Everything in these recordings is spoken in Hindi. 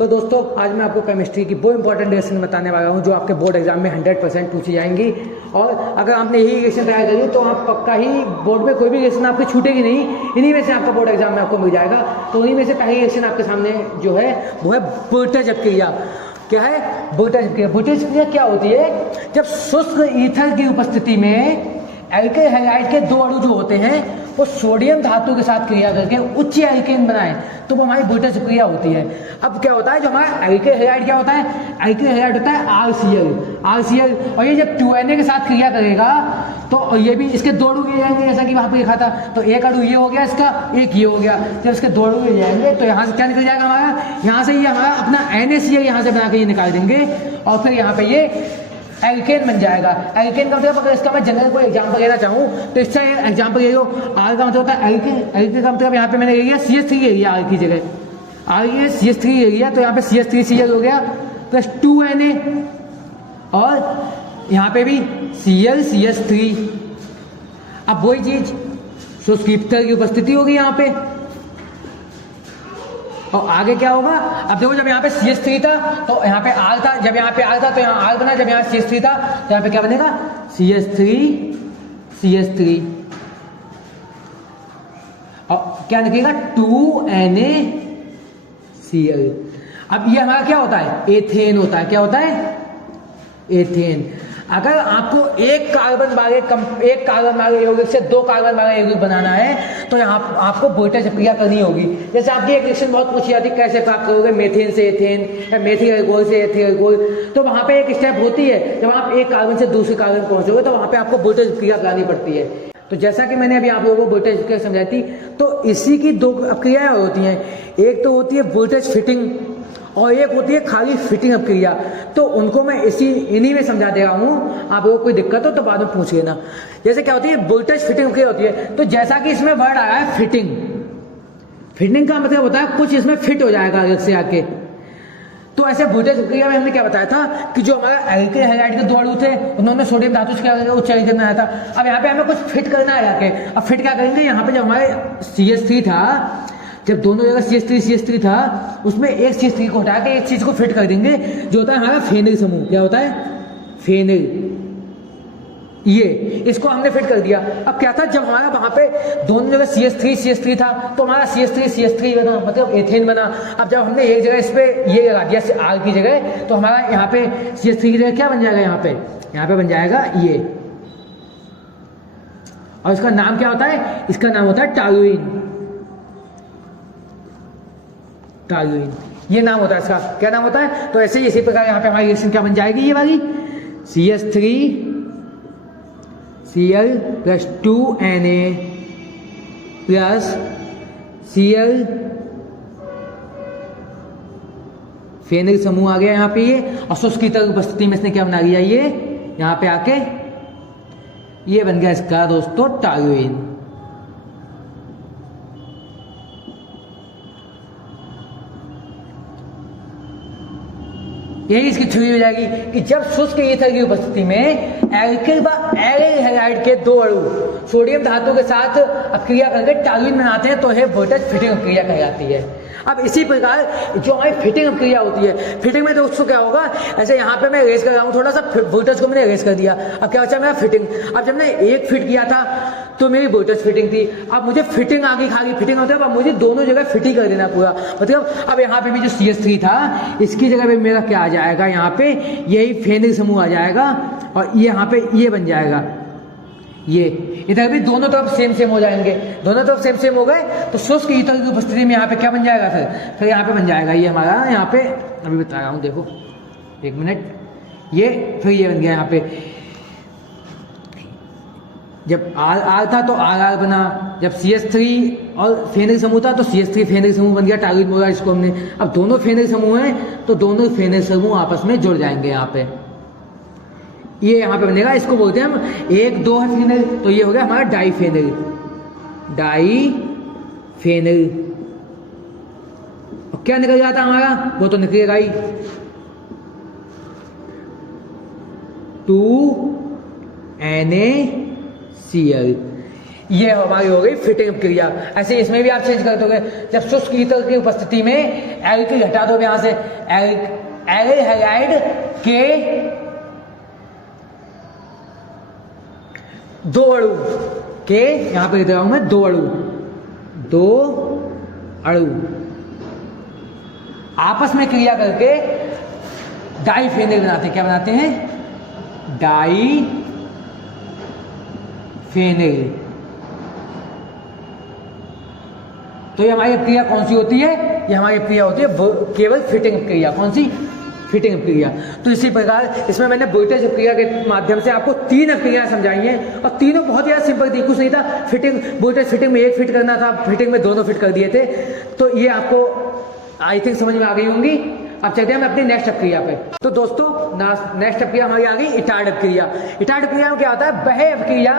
तो दोस्तों आज मैं आपको केमिस्ट्री की वो इंपॉर्टेंट रिएक्शन बताने वाला हूँ जो आपके बोर्ड एग्जाम में 100% पूछी जाएंगी। और अगर आपने यही रिएक्शन तैयार करी तो आप पक्का ही बोर्ड में कोई भी रिएक्शन आपकी छूटेगी नहीं। इन्हीं में से आपका बोर्ड एग्जाम में आपको मिल जाएगा। तो उन्हीं में से पहली रिएक्शन आपके सामने जो है वो है वोल्टेज अपक्रिया। क्या है वोल्टेज अपक्रिया? वोल्टेज अपक्रिया क्या होती है? जब शुष्क ईथर की उपस्थिति में एल्केन हैलाइड के दो अणु जो होते हैं वो सोडियम धातु के साथ क्रिया करके उच्च एल्केन बनाए तो वो हमारी वोल्टेज अपक्रिया होती है। अब क्या होता है, जो हमारा एल्केन हैलाइड क्या होता है? एल्केन हैलाइड होता है आरसीएल। और ये जब 2Na के साथ क्रिया करेगा तो ये भी इसके दो अणु ले जाएंगे, जैसा कि वहां पे लिखा था। तो एक अणु ये हो गया, इसका एक ये हो गया। जब इसके दो अणु ले जाएंगे तो यहाँ से क्या निकल जाएगा हमारा? यहाँ से ये हमारा अपना NaCl यहाँ से बना के ये निकाल देंगे और फिर यहाँ पे ये एल्केन बन जाएगा। एल्केन का मतलब अगर इसका मैं जनरल कोई एग्जाम्पल लेना चाहूँ तो इसका एग्जाम्पल ये हो, आर का मतलब होता है एल्केन। एल्केन का मतलब यहाँ पे मैंने ले लिया CH3 ले लिया, आर की जगह आर ये CH3 ले लिया तो यहाँ पे CH3Cl हो गया प्लस 2Na और यहाँ पे भी Cl CH3। अब वही चीज शुष्क ईथर की उपस्थिति होगी यहाँ पे और आगे क्या होगा? अब देखो जब यहाँ पे CH3 था तो यहाँ पे R था, जब यहाँ पे R था तो यहाँ R बना, जब यहाँ CH3 था तो यहाँ पे क्या बनेगा? CH3 और क्या निकलेगा? 2NaCl। अब ये हमारा क्या होता है? एथेन होता है। क्या होता है? एथेन। अगर आपको एक कार्बन वाले यौगिक से दो कार्बन वाले यौगिक बनाना है तो यहाँ आपको वोल्टेज अपक्रिया करनी होगी। जैसे आपकी एक रिएक्शन बहुत पूछी जाती है, कैसे प्राप्त करोगे मेथेन से एथेन या मेथिल अल्कोहल से एथिल अल्कोहल। तो वहाँ पे एक स्टेप होती है, जब आप एक कार्बन से दूसरे कार्बन पहुंचोगे तो वहाँ पे आपको वोल्टेज अपक्रिया करानी पड़ती है। तो जैसा कि मैंने अभी आप लोगों को वोल्टेज अपक्रिया समझाई थी, तो इसी की दो अपक्रियाएं होती हैं। एक तो होती है वोल्टेज फिटिंग और एक होती है खाली फिटिंग अपक्रिया। तो उनको मैं इन्हीं में समझा दे रहा हूँ। आप लोगों को कोई दिक्कत हो तो बाद में पूछ लेना। जैसे क्या होती है? वोल्टेज फिटिंग अपक्रिया होती है। तो जैसा कि इसमें वर्ड आया है फिटिंग, फिटिंग का मतलब होता है कुछ इसमें फिट हो जाएगा अलग से आके। तो ऐसे वोल्टेज अपक्रिया में हमने क्या बताया था कि जो हमारा एल्केन हैलाइड के दो अणु थे उन्होंने सोडियम धातु से क्या उच्च एल्केन बनाया था। अब यहाँ पे हमें कुछ फिट करना है आके। अब फिट क्या करेंगे? यहाँ पे जब हमारे CH3 था, जब दोनों जगह CH3 था उसमें एक CH3 को हटा के एक चीज को फिट कर देंगे जो होता है हमारा फेनिल समूह। क्या होता है? फेनिल। ये इसको हमने फिट कर दिया। अब क्या था, जब हमारा वहां पे दोनों जगह CH3 था तो हमारा CH3 बना, मतलब एथेन बना। अब जब हमने एक जगह इस पे ये लगा दिया R की जगह तो हमारा यहाँ पे CH3 की जगह क्या बन जाएगा? यहाँ पे बन जाएगा ये। और इसका नाम क्या होता है? इसका नाम होता है टॉलुइन। ये नाम होता है इसका। क्या नाम होता है? तो ऐसे ही इसी प्रकार यहाँ पे हमारी रिएक्शन क्या बन जाएगी? ये वाली CH3Cl plus 2Na plus Cl phenyl समूह आ गया यहाँ पे ये। और शुष्क ईथर की उपस्थिति में इसने क्या बना लिया? ये यहाँ पे आके ये बन गया इसका दोस्तों टॉलुइन। यही इसकी थ्योरी हो जाएगी कि जब शुष्क ईथर की उपस्थिति में एल्केन हैलाइड के दो अणु सोडियम धातु के साथ अपक्रिया करके टॉलुइन बनाते हैं तो यह वोल्टेज फिटिंग अपक्रिया कहलाती है। अब इसी प्रकार जो हमारी फिटिंग अपक्रिया होती है, फिटिंग में तो उसको क्या होगा? ऐसे यहाँ पे मैं रेस कर रहा हूँ, थोड़ा सा वोल्टेज को मैंने रेस कर दिया। अब क्या बचा मेरा? फिटिंग। अब जब मैंने एक फिट किया था तो मेरी वोल्टेज फिटिंग थी। अब मुझे फिटिंग आगे खाली फिटिंग होता है, अब मुझे दोनों जगह फिट ही कर देना पूरा। मतलब अब यहाँ पे भी जो CH3 था इसकी जगह पे मेरा क्या आ जाएगा? यहाँ पे यही फेनिल समूह आ जाएगा और ये यहाँ पे ये बन जाएगा। ये इधर भी दोनों तरफ सेम हो जाएंगे। दोनों तरफ सेम हो गए तो शुष्क ईथर की उपस्थिति में यहाँ पे क्या बन जाएगा? फिर यहाँ पे बन जाएगा ये हमारा, यहाँ पे अभी बता रहा हूँ, देखो एक मिनट। ये फिर ये बन गया यहाँ पे। जब R था तो RR बना। जब CH3 और फेनिल समूह था तो CH3 फेनिल समूह बन गया, टॉलुइन बोला इसको हमने। अब दोनों फेनिल समूह हैं तो दोनों फेनिल समूह आपस में जुड़ जाएंगे यहाँ पे। ये यहाँ पे बनेगा, इसको बोलते हैं हम 1-2 है फेनिल, तो ये हो गया हमारा डाईफेनिल। और क्या निकल जाता हमारा? वो तो निकलेगा ही 2NaCl। ये हमारी हो गई फिटिंग क्रिया। ऐसे इसमें भी आप चेंज कर दोगे, जब शुष्क ईथर की उपस्थिति में एल्डिहाइड हटा दो यहां से, एल्डिहाइड के 2 अणु के, यहां पे लिख रहा हूं मैं 2 अणु आपस में क्रिया करके डाइफेनिल बनाते हैं। क्या बनाते हैं? डाइफेनिल। तो ये हमारी क्रिया कौन सी होती है? ये हमारी क्रिया होती है केवल फिटिंग क्रिया। कौन सी? फिटिंग क्रिया। तो इसी प्रकार इसमें मैंने वोल्टेज क्रिया के माध्यम से आपको 3 क्रिया समझाई हैं और तीनों बहुत ज़्यादा सिंपल थी, कुछ नहीं था। फिटिंग, वोल्टेज फिटिंग में 1 फिट करना था, फिटिंग में दोनों फिट कर दिए थे। तो ये आपको आई थिंक समझ में आ गई होंगी। अब चलते हैं हम अपनी नेक्स्ट अपक्रिया पे। तो दोस्तों नेक्स्ट अपक्रिया हमारी आ गई इटार्ड अपक्रिया। इटार्ड अपक्रिया में क्या होता है? वह अपक्रिया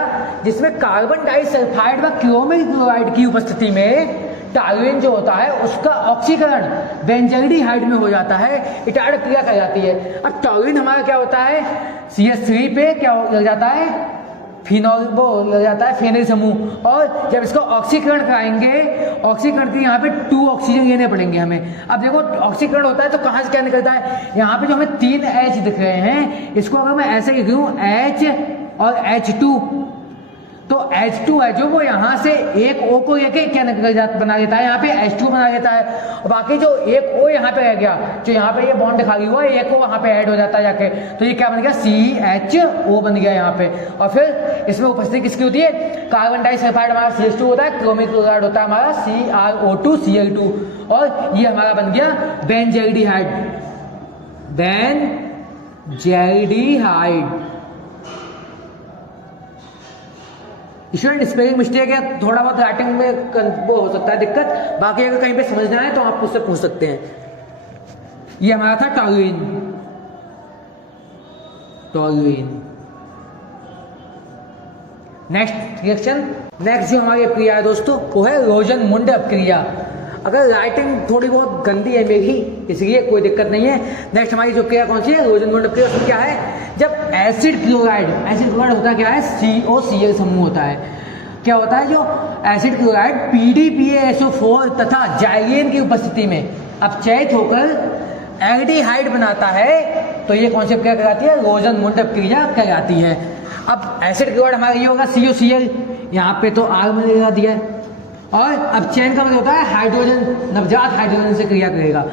जिसमें कार्बन डाइसल्फाइड व क्रोमिक क्लोराइड की उपस्थिति में टॉलुइन जो होता है उसका ऑक्सीकरण बेंजल्डिहाइड में हो जाता है, इटार्ड अपक्रिया कहलाती है। अब टॉलुइन हमारा क्या होता है? CH3 पे क्या लग जाता है? फिनॉल, वो लग जाता है फेनिल समूह। और जब इसको ऑक्सीकरण कराएंगे, ऑक्सीकरण के यहाँ पे 2 ऑक्सीजन लेने पड़ेंगे हमें। अब देखो ऑक्सीकरण होता है तो कहाँ से क्या निकलता है? यहाँ पे जो हमें 3 H दिख रहे हैं, इसको अगर मैं ऐसे लिख दूँ H और H2, तो H2 है जो वो यहाँ से एक O को लेके क्या निकल जाता, बना देता है, यहाँ पे H2 बना देता है। और बाकी जो एक O यहाँ पे रह गया, जो यहाँ पे ये बॉन्ड दिखा हुआ है, एक O वहाँ पे ऐड हो जाता है जाके, तो ये क्या बन गया? CHO बन गया यहाँ पे। और फिर इसमें उपस्थिति किसकी होती है? कार्बन डाइसल्फाइड हमारा CH2 होता है, क्रोमिक क्लोराइड होता है हमारा CrO2 Cl2, और ये हमारा बन गया बेंजल्डिहाइड। स्टूडेंट स्पेलिंग मिस्टेक है, थोड़ा बहुत राइटिंग में वो हो सकता है दिक्कत, बाकी अगर कहीं पे समझना है तो आप मुझसे पूछ सकते हैं। ये हमारा था टॉलुइन। नेक्स्ट रिएक्शन, नेक्स्ट जो हमारी अपक्रिया है दोस्तों वो है रोजन-मुंड अपक्रिया। अगर राइटिंग थोड़ी बहुत गंदी है मेरी, इसलिए कोई दिक्कत नहीं है। नेक्स्ट हमारी जो क्रिया कौन सी है? रोजन-मुंड अपक्रिया। उसमें क्या है? जब एसिड क्लोराइड होता क्या है? COCl समूह होता है। क्या होता है? जो एसिड क्लोराइड PDPaSO4 तथा जाइलीन की उपस्थिति में अपचयित होकर एल्डिहाइड बनाता है, तो ये कौन सी अपक्रिया कहलाती है? रोजन-मुंड अपक्रिया कहलाती है। अब एसिड क्लोराइड हमारा ये होगा COCl, यहाँ पे तो R में लगा दिया है, और अब चैन का मतलब होता है हाइड्रोजन, नवजात हाइड्रोजन से क्रिया करेगा।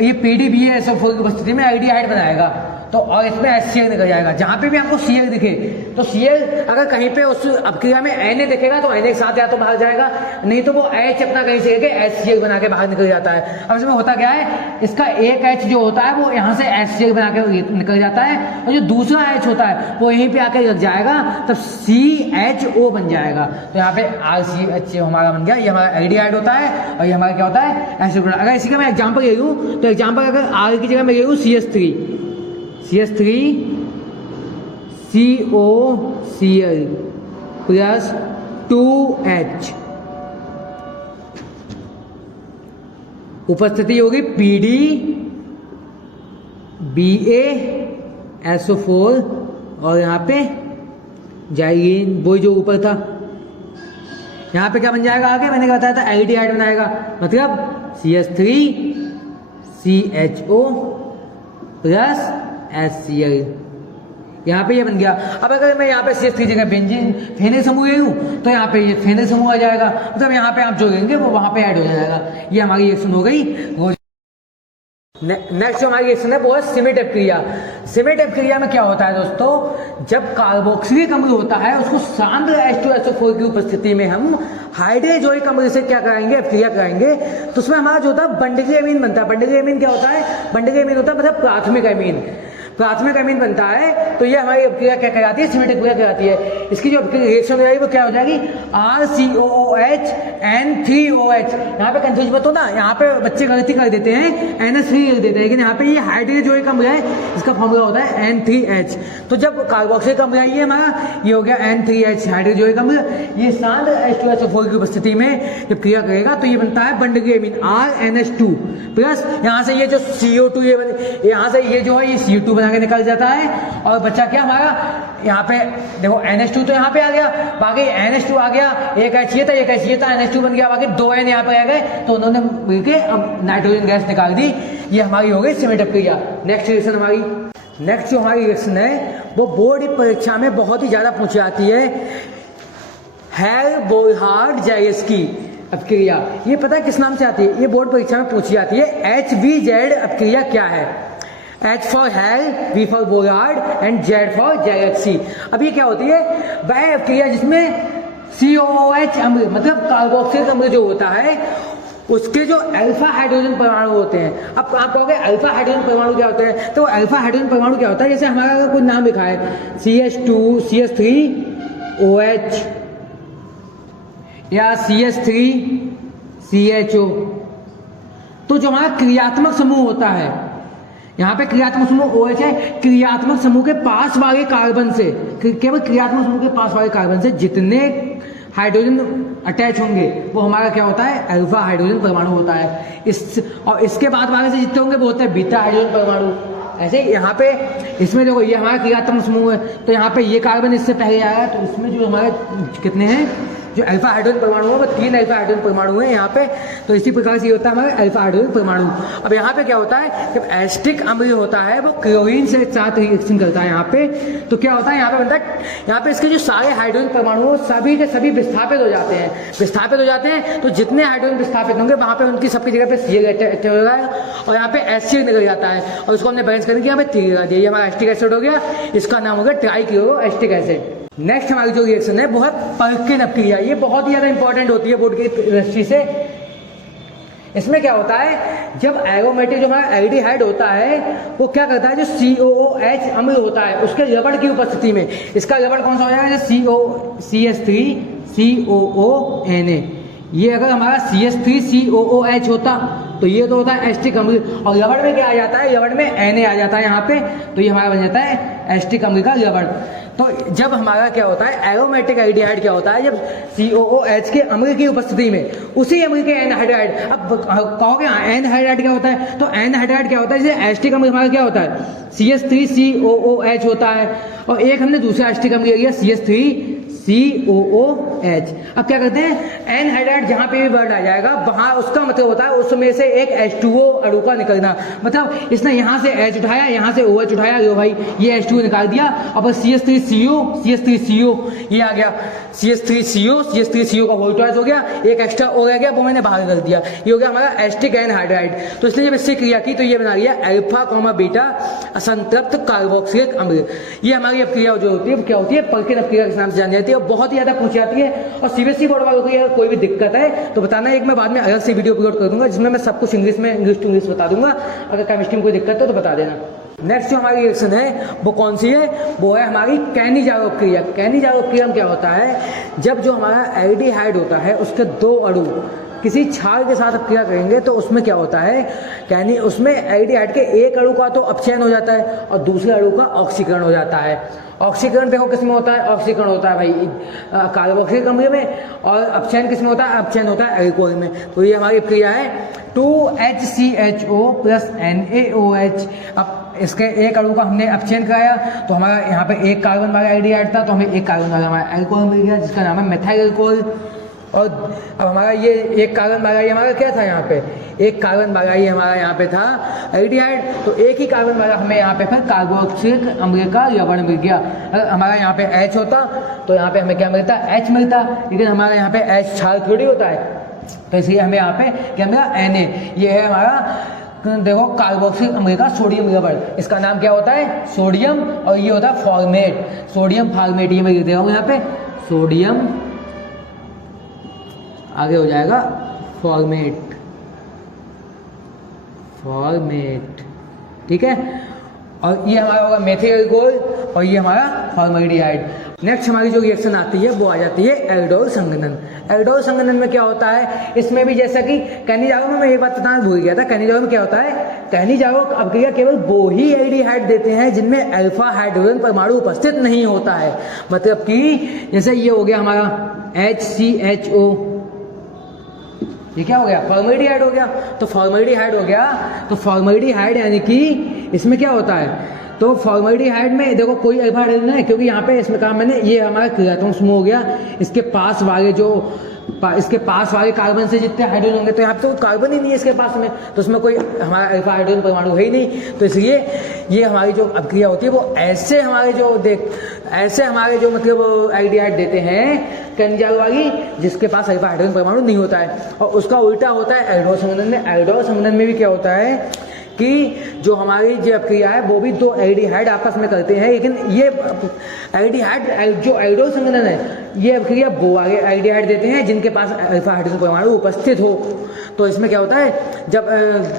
ये PDPaSO4 की उपस्थिति में एल्डिहाइड बनाएगा, तो और इसमें HCl निकल जाएगा। जहाँ पे भी आपको Cl दिखे तो Cl अगर कहीं पे उस अपक्रिया में Na दिखेगा तो Na के साथ या तो बाहर जाएगा, नहीं तो वो H अपना कहीं से लेके HCl बना के बाहर निकल जाता है। अब इसमें होता क्या है? इसका एक H जो होता है वो यहाँ से HCl बना के निकल जाता है, और जो दूसरा H होता है वो यहीं पे आके लग जाएगा, तब CHO बन जाएगा। तो यहाँ पे RCH हमारा बन गया। ये हमारा एल्डिहाइड होता है और ये हमारा क्या होता है? एसिड। अगर इसी का मैं एग्जाम्पल ले लूँ तो एग्जाम्पल अगर R की जगह मैं ले लूँ CH3COCl प्लस 2H, उपस्थिति होगी PDBaSO4 और यहाँ पे जाइलीन, वो जो ऊपर था, यहाँ पे क्या बन जाएगा? आगे मैंने बताया था एल्डिहाइड बनाएगा, मतलब CH3CHO प्लस HCl, यहाँ पे ये बन गया। अब अगर मैं यहाँ पे CH3 जगह बेंजीन फेनिल समूह ले लूँ तो यहाँ पे ये फेनिल समूह आ जाएगा, मतलब यहाँ पे आप जो लेंगे वो वहाँ पे ऐड हो जाएगा। ये हमारी रिएक्शन हो गई। नेक्स्ट जो हमारी रिएक्शन है वो है सिमेट अपक्रिया। सिमेट अपक्रिया में क्या होता है दोस्तों? जब कार्बोक्सिलिक अम्ल होता है उसको सांद्र H2SO4 की उपस्थिति में हम हाइड्रोजोइक अम्ल से क्या कराएंगे? अपक्रिया कराएंगे, तो उसमें हमारा जो होता है बंडलीय अमीन बनता है। बंडलीय अमीन क्या होता है? बंडलीय अमीन होता है मतलब प्राथमिक अमीन बनता है। तो ये हमारी अपक्रिया क्या कहलाती है? सिमेट अपक्रिया कहलाती है। इसकी जो रिएक्शन हो जाएगी वो क्या हो जाएगी? RCOOH N3OH। यहाँ पे कंफ्यूज मत हो ना, यहाँ पे बच्चे गलती कर देते हैं, NH3 लिख देते हैं, लेकिन यहाँ पे ये हाइड्रोजोइक अम्ल है, इसका फॉर्मूला होता है N3H। तो जब कार्बोक्सिलिक अम्ल है ये हमारा, ये हो गया N3H हाइड्रोजोइक अम्ल, ये सांद्र H2SO4 की उपस्थिति में जब क्रिया करेगा तो ये बनता है बंडलीय अमीन RNH2 प्लस यहाँ से ये जो CO2 यहाँ से ये जो है ये CO2 बना के निकल जाता है और बच्चा क्या हमारा यहाँ पे देखो NH2 तो यहाँ पे आ गया, बाकी NH2 आ गया, एक H चाहिए था, एक H चाहिए था, NH2 बन गया, बाकी 2 N यहाँ पे आ गए, तो उन्होंने मिलके नाइट्रोजन गैस निकाल दी। ये हमारी हो गई सिमेटप क्रिया। नेक्स्ट रिएक्शन हमारी, नेक्स्ट जो हमारी रिएक्शन है वो बोर्ड परीक्षा में बहुत ही ज्यादा पूछी जाती है, हेल-बोरहार्ड-ज़ायस्की अपक्रिया। ये पता है किस नाम से आती है? ये बोर्ड परीक्षा में पूछी जाती है। HBZ अपक्रिया क्या है? H for Hell, B for Volhard and Z for ज़ायस्की। अब ये क्या होती है? वह अपक्रिया जिसमें COOH अम्ल मतलब कार्बोक्सिलिक अम्ल जो होता है उसके जो अल्फा हाइड्रोजन परमाणु होते हैं। अब आप कहोगे अल्फा हाइड्रोजन परमाणु क्या होते हैं? तो अल्फा हाइड्रोजन परमाणु क्या होता है? जैसे हमारा अगर कोई नाम लिखा है CH2 CH3OH या CH3 CHO, तो जो हमारा क्रियात्मक समूह होता है, यहाँ पे क्रियात्मक समूह OH है, क्रियात्मक समूह के पास वाले कार्बन से, केवल क्रियात्मक समूह के पास वाले कार्बन से जितने हाइड्रोजन अटैच होंगे वो हमारा क्या होता है? अल्फा हाइड्रोजन परमाणु होता है। और इसके बाद वाले से जितने होंगे वो होते हैं बीटा हाइड्रोजन परमाणु। ऐसे यहाँ पे इसमें देखो ये हमारा क्रियात्मक समूह है, तो यहाँ पे ये कार्बन इससे पहले आया, तो इसमें जो हमारे कितने हैं जो अल्फा हाइड्रोजन परमाणु है वो 3 अल्फा हाइड्रोजन परमाणु है यहाँ पे। तो इसी प्रकार से ये होता है हमारा अल्फा हाइड्रोजन परमाणु। अब यहाँ पे क्या होता है? जब एस्टिक अम्ल होता है वो क्लोरीन से साथ रिएक्शन करता है यहाँ पे, तो क्या होता है यहाँ पे बनता है, यहाँ पे इसके जो सारे हाइड्रोजन परमाणु सभी के सभी विस्थापित हो जाते हैं। विस्थापित हो जाते हैं तो जितने हाइड्रोजन विस्थापित होंगे वहाँ पे उनकी सबकी जगह पे Cl हो जाएगा और यहाँ पे HCl निकल जाता है और उसको हमने बैलेंस करके यहाँ पे 3 लगा दिया। ये हमारा एस्टिक एसिड हो गया, इसका नाम हो गया ट्राइक्लोरो एस्टिक एसिड। नेक्स्ट हमारी जो रिएक्शन है वो है पर्किन अपक्रिया। ये बहुत ही ज्यादा इंपॉर्टेंट होती है बोर्ड की दृष्टि से। इसमें क्या होता है? जब एरोमेटिक जो हमारा एल्डिहाइड होता है वो क्या करता है, जो COOH अम्ल होता है उसके लवण की उपस्थिति में, इसका लवण कौन सा हो जाएगा? CH3COONA। ये अगर हमारा CH3COOH होता तो ये तो होता है एस्टिक अम्ल, और लवण में क्या आ जाता है? लवण में Na आ जाता है यहाँ पे, तो ये हमारा बन जाता है एस्टिक अम्ल का लवण। तो जब हमारा क्या होता है एरोमेटिक एल्डिहाइड क्या होता है? जब COOH के अम्ल की उपस्थिति में उसी अम्ल के एनहाइड्राइड, अब कहोगे एनहाइड्राइड क्या होता है? तो एनहाइड्राइड क्या होता है? जैसे एस्टिक अम्ल हमारा क्या होता है? CH3COOH होता है और एक हमने दूसरा एस्टिक अम्ल ले लिया CH3COOH। अब क्या करते हैं? एनहाइड्राइड जहां पे भी वर्ड आ जाएगा वहां उसका मतलब होता है उसमें से एक H2O अणु का निकलना। मतलब इसने यहाँ से H उठाया, यहाँ से OH उठाया, लो भाई ये H2O निकाल दिया, अब CH3CO ये आ गया CH3CO का वोल्टॉइज हो गया, एक एक्स्ट्रा O रह गया वो मैंने बाहर कर दिया, ये हो गया हमारा एस्टिक एनहाइड्राइड। तो इसलिए जब इससे क्रिया की तो ये बना लिया अल्फा बीटा असंतृप्त कार्बोक्सिलिक अम्ल। ये हमारी अपक्रिया जो होती है क्या होती है? पर्किन अपक्रिया के नाम से जानी जाती है और बहुत ही ज्यादा पूछी जाती है। और CBSE बोर्ड वालों को अगर कोई भी दिक्कत है तो बताना, एक मैं बाद में अलग से वीडियो अपलोड कर दूंगा जिसमें मैं सब कुछ इंग्लिश टू इंग्लिश बता दूंगा। अगर केमिस्ट्री में कोई दिक्कत है तो बता देना। नेक्स्ट जो हमारी रिएक्शन है वो कौन सी है? वो है हमारी कैनिजारो क्रिया। कैनिजारो क्रिया में क्या होता है? जब जो हमारा एल्डिहाइड होता है उसके 2 अणु किसी क्षार के साथ अपक्रिया करेंगे तो उसमें क्या होता है? उसमें एल्डिहाइड के एक अणु का तो अपचयन हो जाता है और दूसरे अणु का ऑक्सीकरण हो जाता है। ऑक्सीकरण देखो किस में होता है? ऑक्सीकरण होता है भाई कार्बोक्सिलिक अम्ल में, और अपचयन किस में होता है? अपचयन होता है अल्कोहल में। तो ये हमारी क्रिया है 2HCHO + NaOH। अब इसके एक अणु का हमने अपचयन कराया तो हमारा यहाँ पे एक कार्बन वाला एल्डिहाइड था, तो हमें एक कार्बन वाला हमारा अल्कोहल मिल गया जिसका नाम है मेथाइल अल्कोहल। और अब हमारा ये एक कार्बन वाला ये हमारा क्या था? यहाँ पे एक कार्बन वाला ही हमारा यहाँ पे था एल्डिहाइड, तो एक ही कार्बन वाला हमें यहाँ पे फिर कार्बोक्सिलिक अम्ल का लवण मिल गया। अगर हमारा यहाँ पे H होता तो यहाँ पे हमें क्या मिलता? H मिलता, लेकिन हमारे यहाँ पे H क्षार थोड़ी होता है, तो इसलिए हमें यहाँ पे क्या मिला? Na। ये है हमारा देखो कार्बोक्सिलिक अम्ल का सोडियम लवण, इसका नाम क्या होता है? सोडियम, और ये होता है फॉर्मेट, सोडियम फॉर्मेट। ये मैं लिख दे रहा हूँ यहाँ पे सोडियम, आगे हो जाएगा फॉर्मेट, ठीक है। और ये हमारा होगा मेथिल अल्कोहल और ये हमारा फॉर्मल्डिहाइड। नेक्स्ट हमारी जो रिएक्शन आती है वो आ जाती है एल्डोल संघनन। एल्डोल संघनन में क्या होता है? इसमें भी जैसा कि कैनिजारो में मैं एक बात बताना भूल गया था, कैनिजारो में क्या होता है? कैनिजारो अपक्रिया केवल वो ही एल्डिहाइड देते हैं जिनमें अल्फा हाइड्रोजन परमाणु उपस्थित नहीं होता है। मतलब कि जैसे ये हो गया हमारा HCHO, ये क्या हो गया? फॉर्मल्डिहाइड हो गया। तो फॉर्मल्डिहाइड हो गया, तो फॉर्मल्डिहाइड यानी कि इसमें क्या होता है? तो तो फॉर्मल्डिहाइड में देखो कोई अल्फा हाइड्रोजन है, क्योंकि यहाँ पे इसमें कहा मैंने ये हमारा क्रियात्मक समूह हो गया, इसके पास वाले कार्बन से जितने हाइड्रोजन होंगे, तो यहाँ पे तो कार्बन ही नहीं है इसके पास में, तो उसमें कोई हमारा अल्फा हाइड्रोजन परमाणु है ही नहीं। तो इसलिए ये हमारी जो अभिक्रिया होती है वो ऐसे हमारे जो मतलब एल्डिहाइड देते हैं कंजाल वाली, जिसके पास अल्फा हाइड्रोजन परमाणु नहीं होता है। और उसका उल्टा होता है एल्डोल संघनन में। एल्डोल संघनन में भी क्या होता है कि जो हमारी जो अभिक्रिया है वो भी दो एल्डिहाइड आपस में करते हैं, लेकिन ये एल्डिहाइड जो एल्डोल संघनन है, ये अभिक्रिया वो वाले एल्डिहाइड देते हैं जिनके पास अल्फा हाइड्रोजन परमाणु उपस्थित हो। तो इसमें क्या होता है, जब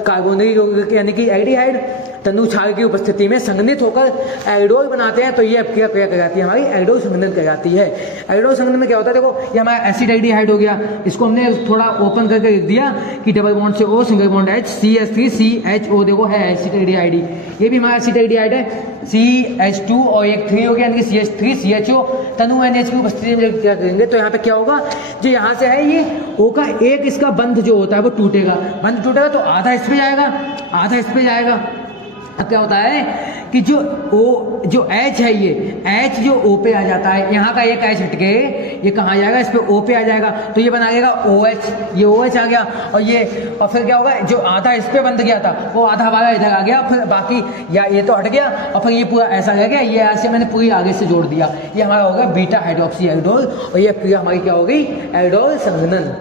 कार्बोनिल यौगिक यानी कि एल्डिहाइड तनु क्षार की उपस्थिति में संघनित होकर एल्डोल बनाते हैं, तो ये अभिक्रिया कहलाती है हमारी एल्डोल संघनन कहलाती है। एल्डोल संघनन में क्या होता है, देखो ये हमारा एसिड एल्डिहाइड हो गया, इसको हमने थोड़ा ओपन करके लिख दिया कि डबल बॉन्ड से O single bond H CH3 CHO, देखो है एसिड एल्डिहाइड, ये भी हमारा एसिड एल्डिहाइड है, CH2 और एक 3 हो गया यानी कि CH3 CHO तनु NH की उपस्थिति में क्या करेंगे, तो यहाँ पे क्या होगा, जो यहाँ से है ये O का एक इसका बंध जो होता है वो टूटेगा, बंध टूटेगा तो आधा इस पे जाएगा, आधा इस पे जाएगा। अब क्या होता है कि जो H है, ये H जो O पे आ जाता है, यहाँ का एक H हटके ये कहाँ जाएगा, इस पे O पे आ जाएगा, तो ये बनाएगा OH, ये OH आ गया। और फिर क्या होगा, जो आधा इस पे बंध गया था वो आधा हमारा इधर आ गया, फिर बाकी या ये तो हट गया और फिर ये पूरा ऐसा रह गया, ये ऐसे मैंने पूरी आगे से जोड़ दिया, ये हमारा होगा बीटा हाइड्रोक्सी एल्डोल, और ये क्रिया हमारी क्या हो गई, एल्डोल संघनन।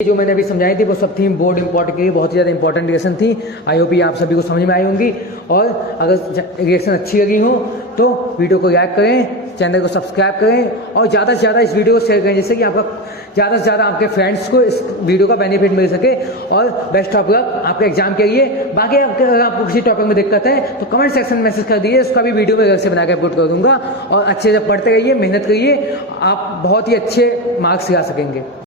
जो मैंने अभी समझाई थी वो सब थी बोर्ड इंपॉर्टेंट की, बहुत ही ज़्यादा इंपॉर्टेंट रिएक्शन थी। आई होप ये आप सभी को समझ में आई होंगी, और अगर रिएक्शन अच्छी लगी हो तो वीडियो को लाइक करें, चैनल को सब्सक्राइब करें और ज़्यादा से ज़्यादा इस वीडियो को शेयर करें, जिससे कि आपका ज़्यादा से ज़्यादा आपके फ्रेंड्स को इस वीडियो का बेनिफिट मिल सके। और बेस्ट ऑफ लक आपके एग्जाम के लिए। बाकी अगर आपको किसी टॉपिक में दिक्कत है तो कमेंट सेक्शन में मैसेज कर दीजिए, उसका भी वीडियो में अलग से बना के अपलोड कर दूंगा। और अच्छे से पढ़ते रहिए, मेहनत करिए, आप बहुत ही अच्छे मार्क्स ला सकेंगे।